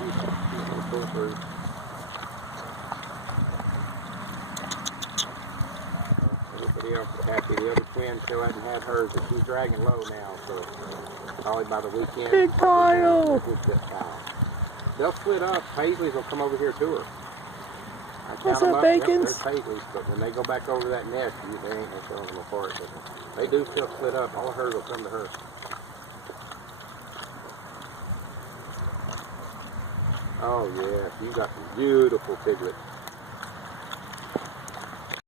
she's gonna pull through. Everybody else is happy. The other twin still hasn't had hers, but she's dragging low now, so probably by the weekend. Big pile! They'll split up. Paisleys will come over here to her. What's up, Bacons? Yep, they're Paisleys, but when they go back over that nest, they ain't no showing them apart. But they do still split up. All of hers will come to her. Oh, yes. You got some beautiful piglets.